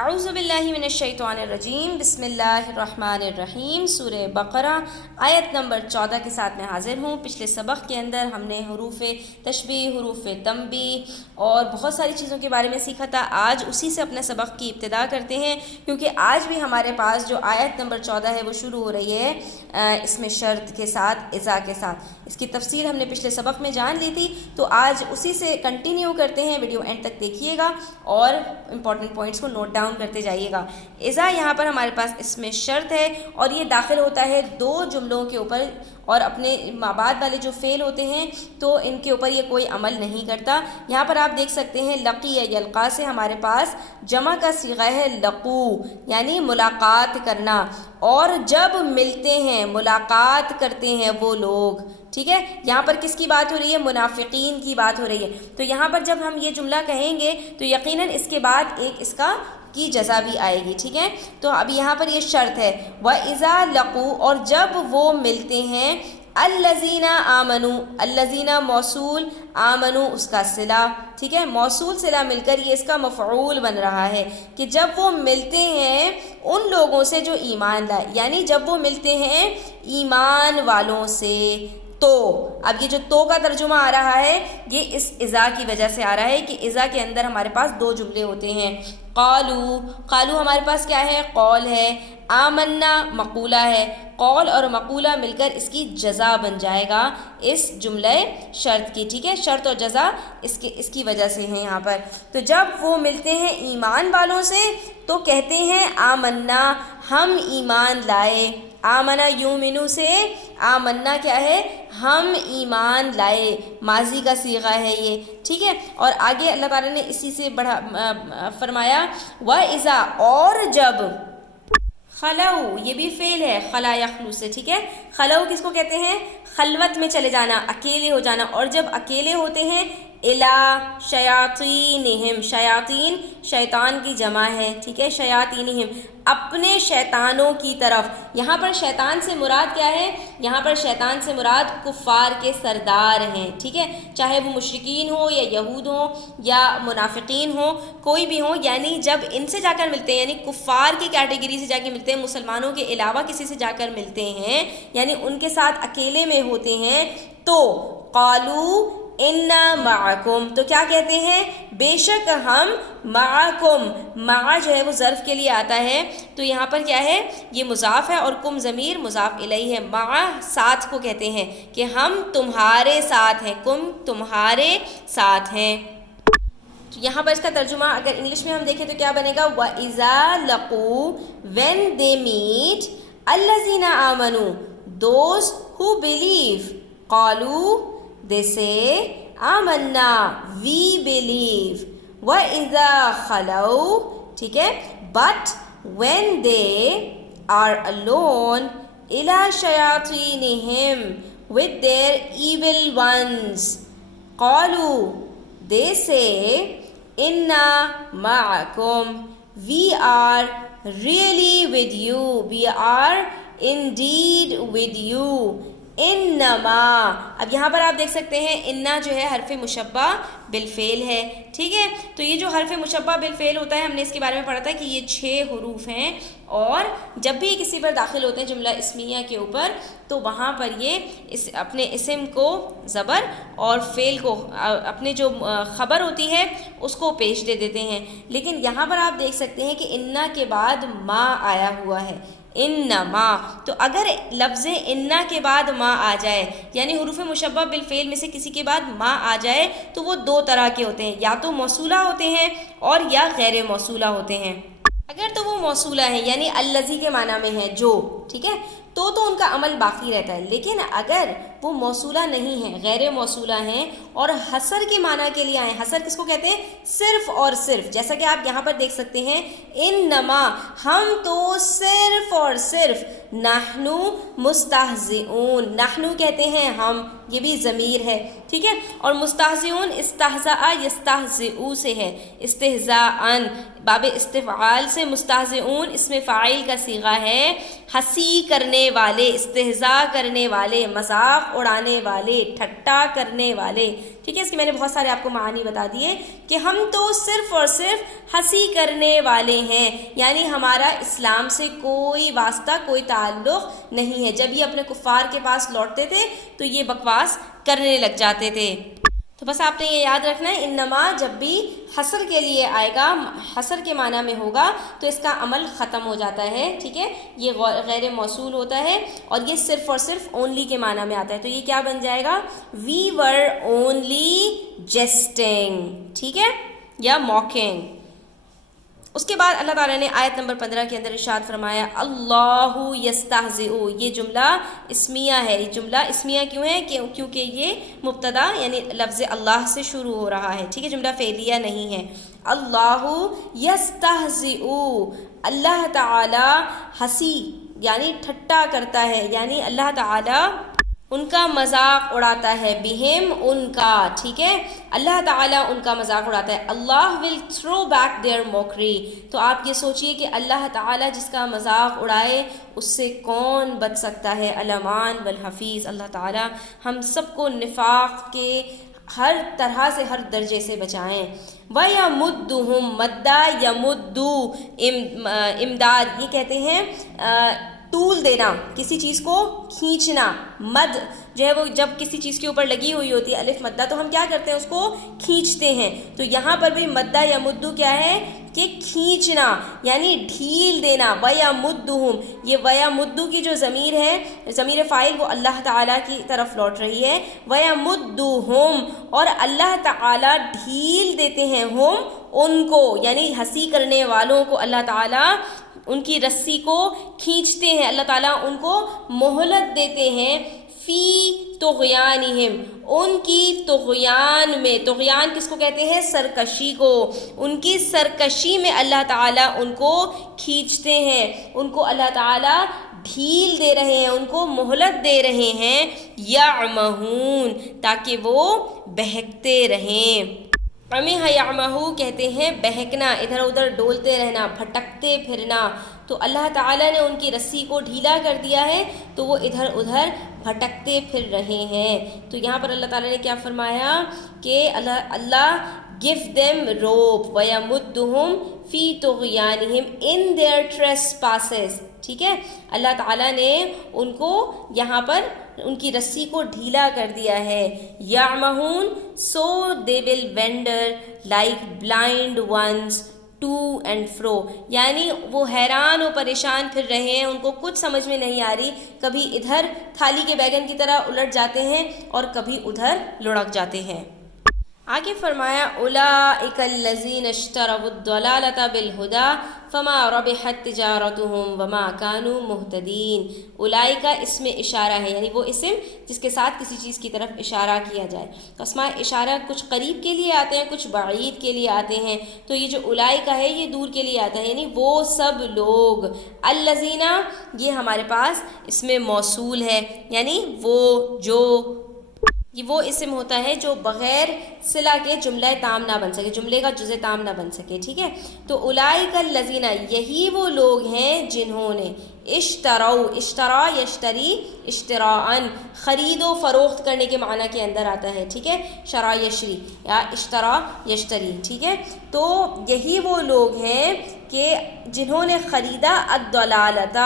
اعوذ باللہ من الشیطان الرجیم، بسم اللہ الرحمن الرحیم۔ سورہ بقرہ آیت نمبر 14 کے ساتھ میں حاضر ہوں۔ پچھلے سبق کے اندر ہم نے حروف تشبیہ، حروف تنبیہ اور بہت ساری چیزوں کے بارے میں سیکھا تھا۔ آج اسی سے اپنے سبق کی ابتدا کرتے ہیں، کیونکہ آج بھی ہمارے پاس جو آیت نمبر 14 ہے وہ شروع ہو رہی ہے اس میں شرط کے ساتھ، اذا کے ساتھ۔ اس کی تفصیل ہم نے پچھلے سبق میں جان لی تھی، تو آج اسی سے کنٹینیو کرتے ہیں۔ ویڈیو اینڈ تک دیکھیے گا اور امپورٹنٹ پوائنٹس کو نوٹ ڈاؤن کرتے جائیے گا۔ اذا یہاں پر ہمارے پاس اس میں شرط ہے اور یہ داخل ہوتا ہے دو جملوں کے اوپر، اور اپنے بعد والے جو فعل ہوتے ہیں تو ان کے اوپر یہ کوئی عمل نہیں کرتا۔ یہاں پر آپ دیکھ سکتے ہیں لقی یا یلقا سے ہمارے پاس جمع کا صیغہ ہے لقو، یعنی ملاقات کرنا، اور جب ملتے ہیں ملاقات کرتے ہیں وہ لوگ، ٹھیک ہے۔ یہاں پر کس کی بات ہو رہی ہے؟ منافقین کی بات ہو رہی ہے۔ تو یہاں پر جب ہم یہ جملہ کہیں گے تو یقیناً اس کے بعد ایک اس کا کی جزا بھی آئے گی، ٹھیک ہے۔ تو اب یہاں پر یہ شرط ہے وَإِذَا لَقُوا، اور جب وہ ملتے ہیں، الَّذِينَ آمَنُوا، الَّذِينَ موصول، آمنوا اس کا صلہ، ٹھیک ہے، موصول صلہ مل کر یہ اس کا مفعول بن رہا ہے کہ جب وہ ملتے ہیں ان لوگوں سے جو ایمان لائے، یعنی جب وہ ملتے ہیں ایمان والوں سے۔ تو اب یہ جو تو کا ترجمہ آ رہا ہے یہ اس اذا کی وجہ سے آ رہا ہے کہ اذا کے اندر ہمارے پاس دو جملے ہوتے ہیں۔ قالو، قالو ہمارے پاس کیا ہے؟ قول ہے۔ آمنا مقولہ ہے۔ قول اور مقولہ مل کر اس کی جزا بن جائے گا اس جملہ شرط کی، ٹھیک ہے۔ شرط اور جزا اس کی وجہ سے ہیں یہاں پر۔ تو جب وہ ملتے ہیں ایمان والوں سے تو کہتے ہیں آمنا، ہم ایمان لائے۔ آمنا یومنو سے آمنا کیا ہے؟ ہم ایمان لائے، ماضی کا صیغہ ہے یہ، ٹھیک ہے۔ اور آگے اللہ تعالیٰ نے اسی سے بڑھا فرمایا وَإِذَا، اور جب، خلو یہ بھی فعل ہے خلا یخلو سے، ٹھیک ہے۔ خلو کس کو کہتے ہیں؟ خلوت میں چلے جانا، اکیلے ہو جانا، اور جب اکیلے ہوتے ہیں اِلَىٰ شَيَاطِينِهِمْ، شیاطین شیطان کی جمع ہے، ٹھیک ہے، شیاطینہم اپنے شیطانوں کی طرف۔ یہاں پر شیطان سے مراد کیا ہے؟ یہاں پر شیطان سے مراد کفار کے سردار ہیں، ٹھیک ہے، چاہے وہ مشرکین ہوں یا یہود ہوں یا منافقین ہوں، کوئی بھی ہوں، یعنی جب ان سے جا کر ملتے ہیں، یعنی کفار کی کیٹیگری سے جا کے ملتے ہیں، مسلمانوں کے علاوہ کسی سے جا کر ملتے ہیں، یعنی ان کے ساتھ اکیلے میں ہوتے ہیں، تو قالو انا معکم، تو کیا کہتے ہیں؟ بے شک ہم معکم، مع جو ہے وہ ظرف کے لیے آتا ہے، تو یہاں پر کیا ہے؟ یہ مضاف ہے اور کم ضمیر مضاف الیہ ہے۔ مع ساتھ کو کہتے ہیں کہ ہم تمہارے ساتھ ہیں، کم تمہارے ساتھ ہیں۔ تو یہاں پر اس کا ترجمہ اگر انگلش میں ہم دیکھیں تو کیا بنے گا؟ وَإِذَا لَقُوا، when they meet، الَّذِينَ آمَنُوا، those who believe، قالوا they say Amna we believe، وَإِذَا خَلَوْا، ٹھیک ہے، but when they are alone إِلَىٰ شَيَاطِينِهِمْ with their evil ones، قالوا they say إِنَّا مَعَكُمْ we are really with you، we are indeed with you۔ انما، اب یہاں پر آپ دیکھ سکتے ہیں انا جو ہے حرف مشبہ بالفعل ہے، ٹھیک ہے۔ تو یہ جو حرف مشبہ بالفعل ہوتا ہے، ہم نے اس کے بارے میں پڑھا تھا کہ یہ 6 حروف ہیں، اور جب بھی کسی پر داخل ہوتے ہیں جملہ اسمیہ کے اوپر تو وہاں پر یہ اپنے اسم کو زبر اور فعل کو، اپنے جو خبر ہوتی ہے اس کو پیش دے دیتے ہیں۔ لیکن یہاں پر آپ دیکھ سکتے ہیں کہ انا کے بعد ما آیا ہوا ہے، انما، تو اگر لفظ انا کے بعد ما آ جائے، یعنی حروف مشبہ بالفعل میں سے کسی کے بعد ما آ جائے تو وہ دو طرح کے ہوتے ہیں، یا تو موصولہ ہوتے ہیں اور یا غیر موصولہ ہوتے ہیں۔ اگر تو وہ موصولہ ہیں یعنی الذی کے معنی میں ہے جو، ٹھیک ہے، تو ان کا عمل باقی رہتا ہے۔ لیکن اگر وہ موصولہ نہیں ہیں، غیر موصولہ ہیں اور حصر کے معنی کے لیے آئیں، حصر کس کو کہتے ہیں؟ صرف اور صرف، جیسا کہ آپ یہاں پر دیکھ سکتے ہیں انما، ہم تو صرف اور صرف، نحنو مستہزئون، نحنو کہتے ہیں ہم، یہ بھی ضمیر ہے، ٹھیک ہے، اور مستہزئ یستہزئ سے ہے، استہزاءً باب استفعال سے مستہزئون اسم فاعل کا صیغہ ہے ہنسی کرنے والے، استہزاء کرنے والے، مذاق اڑانے والے، ٹھٹا کرنے والے، ٹھیک ہے۔ اس کے میں نے بہت سارے آپ کو معانی بتا دیے کہ ہم تو صرف اور صرف ہنسی کرنے والے ہیں، یعنی ہمارا اسلام سے کوئی واسطہ، کوئی تعلق نہیں ہے۔ جب یہ اپنے کفار کے پاس لوٹتے تھے تو یہ بکواس کرنے لگ جاتے تھے۔ تو بس آپ نے یہ یاد رکھنا ہے، انما جب بھی حصر کے لیے آئے گا، حصر کے معنی میں ہوگا تو اس کا عمل ختم ہو جاتا ہے، ٹھیک ہے۔ یہ غیر موصول ہوتا ہے اور یہ صرف اور صرف اونلی کے معنی میں آتا ہے، تو یہ کیا بن جائے گا؟ وی ور اونلی جسٹنگ، ٹھیک ہے، یا موکنگ۔ اس کے بعد اللہ تعالیٰ نے آیت نمبر 15 کے اندر ارشاد فرمایا اللہ یستہزئ، یہ جملہ اسمیہ ہے۔ یہ جملہ اسمیہ کیوں ہے؟ کیونکہ یہ مبتدا یعنی لفظ اللہ سے شروع ہو رہا ہے، ٹھیک ہے، جملہ فعلیہ نہیں ہے۔ اللہ یستہزئ، اللہ تعالی ہنسی یعنی ٹھٹا کرتا ہے، یعنی اللہ تعالی ان کا مذاق اڑاتا ہے، بہم ان کا، ٹھیک ہے، اللہ تعالیٰ ان کا مذاق اڑاتا ہے۔ اللہ ول تھرو بیک دیئر موکری، تو آپ یہ سوچئے کہ اللہ تعالیٰ جس کا مذاق اڑائے اس سے کون بچ سکتا ہے؟ الامان والحفیظ، اللہ تعالیٰ ہم سب کو نفاق کے ہر طرح سے، ہر درجے سے بچائیں۔ وَيَمُدُّهُمْ مَدَّ يَمُدُّ امداد، یہ کہتے ہیں طول دینا، کسی چیز کو کھینچنا۔ مد جو ہے وہ جب کسی چیز کے اوپر لگی ہوئی ہوتی ہے، الف مدہ، تو ہم کیا کرتے ہیں؟ اس کو کھینچتے ہیں۔ تو یہاں پر بھی مدہ یا مدو کیا ہے کہ کھینچنا، یعنی ڈھیل دینا۔ وَيَمُدُّهُمْ، یہ وَيَمُدُّ کی جو ضمیر ہے، ضمیر فاعل، وہ اللہ تعالیٰ کی طرف لوٹ رہی ہے۔ وَيَمُدُّهُمْ، اور اللہ تعالیٰ ڈھیل دیتے ہیں، ہم ان کو، یعنی ہنسی کرنے والوں کو اللہ تعالیٰ ان کی رسی کو کھینچتے ہیں، اللہ تعالیٰ ان کو مہلت دیتے ہیں۔ فی طغیانہم، ان کی طغیان میں، طغیان کس کو کہتے ہیں؟ سرکشی کو، ان کی سرکشی میں اللہ تعالیٰ ان کو کھینچتے ہیں، ان کو اللہ تعالیٰ ڈھیل دے رہے ہیں، ان کو مہلت دے رہے ہیں، یعمہون، تاکہ وہ بہکتے رہیں۔ عمہ یعمہ کہتے ہیں بہکنا، ادھر ادھر ڈولتے رہنا، بھٹکتے پھرنا۔ تو اللہ تعالیٰ نے ان کی رسی کو ڈھیلا کر دیا ہے تو وہ ادھر ادھر بھٹکتے پھر رہے ہیں۔ تو یہاں پر اللہ تعالیٰ نے کیا فرمایا کہ اللہ give them rope وَيَمُدُّهُمْ فِي طُغْيَانِهِمْ in their trespasses، ٹھیک ہے، اللہ تعالیٰ نے ان کو یہاں پر ان کی رسی کو ڈھیلا کر دیا ہے۔ یعمہون، so they will wander like blind ones to and fro، یعنی وہ حیران و پریشان پھر رہے ہیں، ان کو کچھ سمجھ میں نہیں آ رہی، کبھی ادھر تھالی کے بیگن کی طرح الٹ جاتے ہیں اور کبھی ادھر لڑک جاتے ہیں۔ آگے فرمایا اولئک الذین اشتروا الضلالۃ بالہدی فما ربحت تجارتہم وما کانوا مہتدین۔ اولئک اسم اشارہ ہے، یعنی وہ اسم جس کے ساتھ کسی چیز کی طرف اشارہ کیا جائے۔ تو اسماء اشارہ کچھ قریب کے لیے آتے ہیں، کچھ بعید کے لیے آتے ہیں، تو یہ جو اولئک ہے یہ دور کے لیے آتا ہے، یعنی وہ سب لوگ۔ الذین، یہ ہمارے پاس اسم موصول ہے، یعنی وہ جو، یہ وہ اسم ہوتا ہے جو بغیر صلہ کے جملہ تام نہ بن سکے، جملے کا جزء تام نہ بن سکے، ٹھیک ہے۔ تو اولئک الذین، یہی وہ لوگ ہیں جنہوں نے اشتروا، اشترا یشتری اشتراءً، خرید و فروخت کرنے کے معنی کے اندر آتا ہے، ٹھیک ہے، شرا یشری یا اشترا یشتری، ٹھیک ہے۔ تو یہی وہ لوگ ہیں کہ جنہوں نے خریدا الضلالۃ،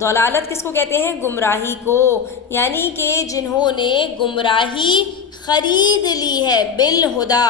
ضلالت کس کو کہتے ہیں؟ گمراہی کو، یعنی کہ جنہوں نے گمراہی خرید لی ہے بالہدا،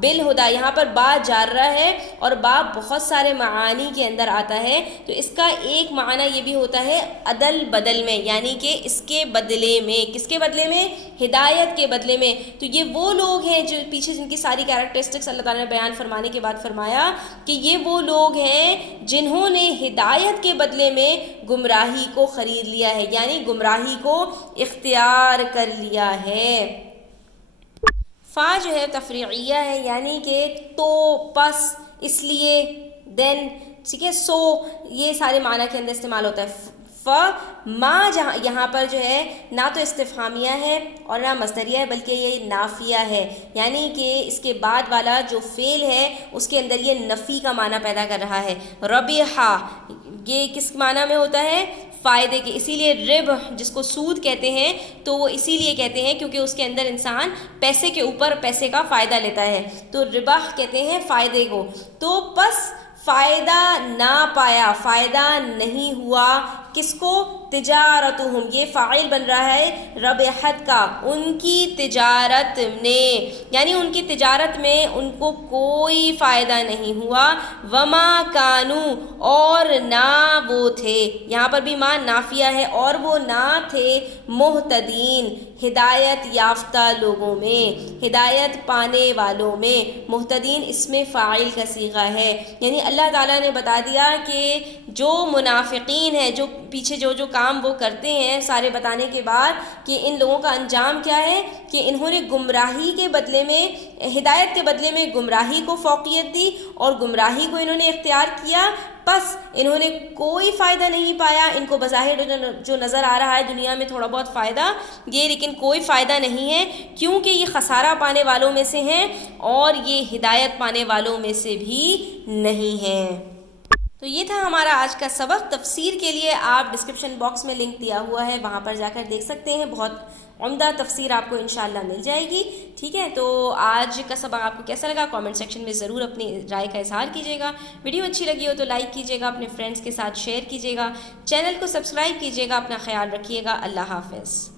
بالہدا یہاں پر با جارہ ہے اور با بہت سارے معانی کے اندر آتا ہے، تو اس کا ایک معنی یہ بھی ہوتا ہے عدل بدل میں، یعنی کہ اس کے بدلے میں، کس کے بدلے میں؟ ہدایت کے بدلے میں۔ تو یہ وہ لوگ ہیں جو پیچھے جن کی ساری کیریکٹرسٹکس اللہ تعالیٰ نے بیان فرمانے کے بعد فرمایا کہ یہ وہ لوگ ہیں جنہوں نے ہدایت کے بدلے میں گمراہی کو خرید لیا ہے، یعنی گمراہی کو اختیار کر لیا ہے۔ فا جو ہے تفریعیہ ہے، یعنی کہ تو، پس، اس لیے، دین، ٹھیک ہے، سو، یہ سارے معنی کے اندر استعمال ہوتا ہے۔ فما جہاں یہاں پر جو ہے نہ تو استفہامیہ ہے اور نہ مصدریہ ہے بلکہ یہ نافیہ ہے، یعنی کہ اس کے بعد والا جو فعل ہے اس کے اندر یہ نفی کا معنی پیدا کر رہا ہے۔ ربحا یہ کس معنی میں ہوتا ہے؟ فائدے کے، اسی لیے ربح جس کو سود کہتے ہیں تو وہ اسی لیے کہتے ہیں کیونکہ اس کے اندر انسان پیسے کے اوپر پیسے کا فائدہ لیتا ہے، تو ربح کہتے ہیں فائدے کو۔ تو پس فائدہ نہ پایا، فائدہ نہیں ہوا کس کو؟ تجارتہم، یہ فاعل بن رہا ہے ربحت کا، ان کی تجارت نے، یعنی ان کی تجارت میں ان کو کوئی فائدہ نہیں ہوا۔ وما کانوا، اور نہ وہ تھے، یہاں پر بھی ماں نافیہ ہے، اور وہ نہ تھے مہتدین، ہدایت یافتہ لوگوں میں، ہدایت پانے والوں میں۔ مہتدین اس میں فاعل کا صیغہ ہے، یعنی اللہ تعالیٰ نے بتا دیا کہ جو منافقین ہیں، جو پیچھے جو کام وہ کرتے ہیں، سارے بتانے کے بعد کہ ان لوگوں کا انجام کیا ہے کہ انہوں نے گمراہی کے بدلے میں، ہدایت کے بدلے میں گمراہی کو فوقیت دی اور گمراہی کو انہوں نے اختیار کیا، بس انہوں نے کوئی فائدہ نہیں پایا۔ ان کو بظاہر جو نظر آ رہا ہے دنیا میں تھوڑا بہت فائدہ، یہ لیکن کوئی فائدہ نہیں ہے، کیونکہ یہ خسارہ پانے والوں میں سے ہیں اور یہ ہدایت پانے والوں میں سے بھی نہیں ہیں۔ تو یہ تھا ہمارا آج کا سبق۔ تفسیر کے لیے آپ ڈسکرپشن باکس میں لنک دیا ہوا ہے، وہاں پر جا کر دیکھ سکتے ہیں، بہت عمدہ تفسیر آپ کو انشاءاللہ مل جائے گی، ٹھیک ہے؟ تو آج کا سبق آپ کو کیسا لگا کامنٹ سیکشن میں ضرور اپنی رائے کا اظہار کیجیے گا۔ ویڈیو اچھی لگی ہو تو لائک کیجیے گا، اپنے فرینڈس کے ساتھ شیئر کیجیے گا، چینل کو سبسکرائب کیجیے گا، اپنا خیال رکھیے گا۔ اللہ حافظ۔